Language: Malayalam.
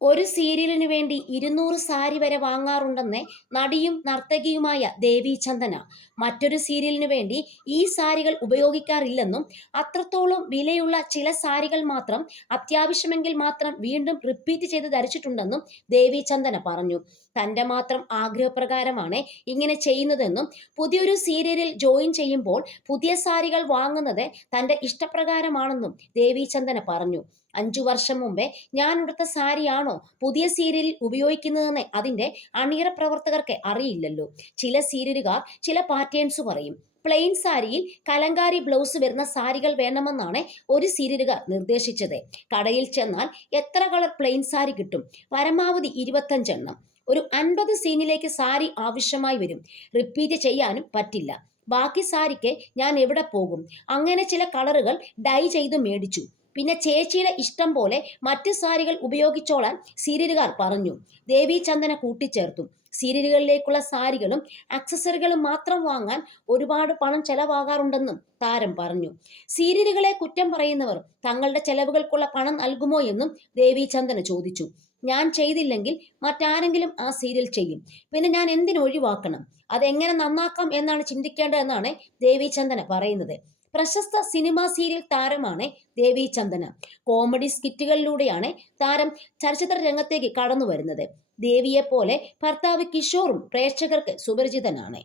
ഒരു സീരിയലിനു വേണ്ടി 200 സാരി വരെ വാങ്ങാറുണ്ടെന്ന് നടിയും നർത്തകിയുമായ ദേവി ചന്ദന. മറ്റൊരു സീരിയലിനു വേണ്ടി ഈ സാരികൾ ഉപയോഗിക്കാറില്ലെന്നും അത്രത്തോളം വിലയുള്ള ചില സാരികൾ മാത്രം അത്യാവശ്യമെങ്കിൽ മാത്രം വീണ്ടും റിപ്പീറ്റ് ചെയ്ത് ധരിച്ചിട്ടുണ്ടെന്നും ദേവി ചന്ദന പറഞ്ഞു. തന്റെ മാത്രം ആഗ്രഹപ്രകാരമാണ് ഇങ്ങനെ ചെയ്യുന്നതെന്നും പുതിയൊരു സീരിയലിൽ ജോയിൻ ചെയ്യുമ്പോൾ പുതിയ സാരികൾ വാങ്ങുന്നത് തന്റെ ഇഷ്ടപ്രകാരമാണെന്നും ദേവി ചന്ദന പറഞ്ഞു. 5 വർഷം മുമ്പേ ഞാൻ ഉടുത്ത സാരിയാണോ പുതിയ സീരിയലിൽ ഉപയോഗിക്കുന്നതെന്ന് അതിന്റെ അണിയറ പ്രവർത്തകർക്ക് അറിയില്ലല്ലോ. ചില സീരിയലുകാർ ചില പാറ്റേൺസ് പറയും. പ്ലെയിൻ സാരിയിൽ കലങ്കാരി ബ്ലൗസ് വരുന്ന സാരികൾ വേണമെന്നാണ് ഒരു സീരിയലുകാർ നിർദ്ദേശിച്ചത്. കടയിൽ ചെന്നാൽ എത്ര കളർ പ്ലെയിൻ സാരി കിട്ടും? പരമാവധി 25 എണ്ണം. ഒരു 50 സീനിലേക്ക് സാരി ആവശ്യമായി വരും. റിപ്പീറ്റ് ചെയ്യാനും പറ്റില്ല. ബാക്കി സാരിക്ക് ഞാൻ എവിടെ പോകും? അങ്ങനെ ചില കളറുകൾ ഡൈ ചെയ്ത് മേടിച്ചു. പിന്നെ ചേച്ചിയുടെ ഇഷ്ടം പോലെ മറ്റ് സാരികൾ ഉപയോഗിച്ചോളാൻ സീരിയലുകാർ പറഞ്ഞു. ദേവി ചന്ദന കൂട്ടിച്ചേർത്തു. സീരിയലുകളിലേക്കുള്ള സാരികളും അക്സസറികളും മാത്രം വാങ്ങാൻ ഒരുപാട് പണം ചെലവാകാറുണ്ടെന്നും താരം പറഞ്ഞു. സീരിയലുകളെ കുറ്റം പറയുന്നവർ തങ്ങളുടെ ചെലവുകൾക്കുള്ള പണം നൽകുമോ എന്നും ദേവി ചന്ദന ചോദിച്ചു. ഞാൻ ചെയ്തില്ലെങ്കിൽ മറ്റാരെങ്കിലും ആ സീരിയൽ ചെയ്യും. പിന്നെ ഞാൻ എന്തിനു ഒഴിവാക്കണം? അതെങ്ങനെ നന്നാക്കാം എന്നാണ് ചിന്തിക്കേണ്ടതെന്നാണ് ദേവി ചന്ദന പറയുന്നത്. പ്രശസ്ത സിനിമാ സീരിയൽ താരമാണ് ദേവി ചന്ദന. കോമഡി സ്കിറ്റുകളിലൂടെയാണ് താരം ചലച്ചിത്ര രംഗത്തേക്ക് കടന്നു വരുന്നത്. ദേവിയെപ്പോലെ ഭർത്താവ് കിഷോറും പ്രേക്ഷകർക്ക് സുപരിചിതനാണ്.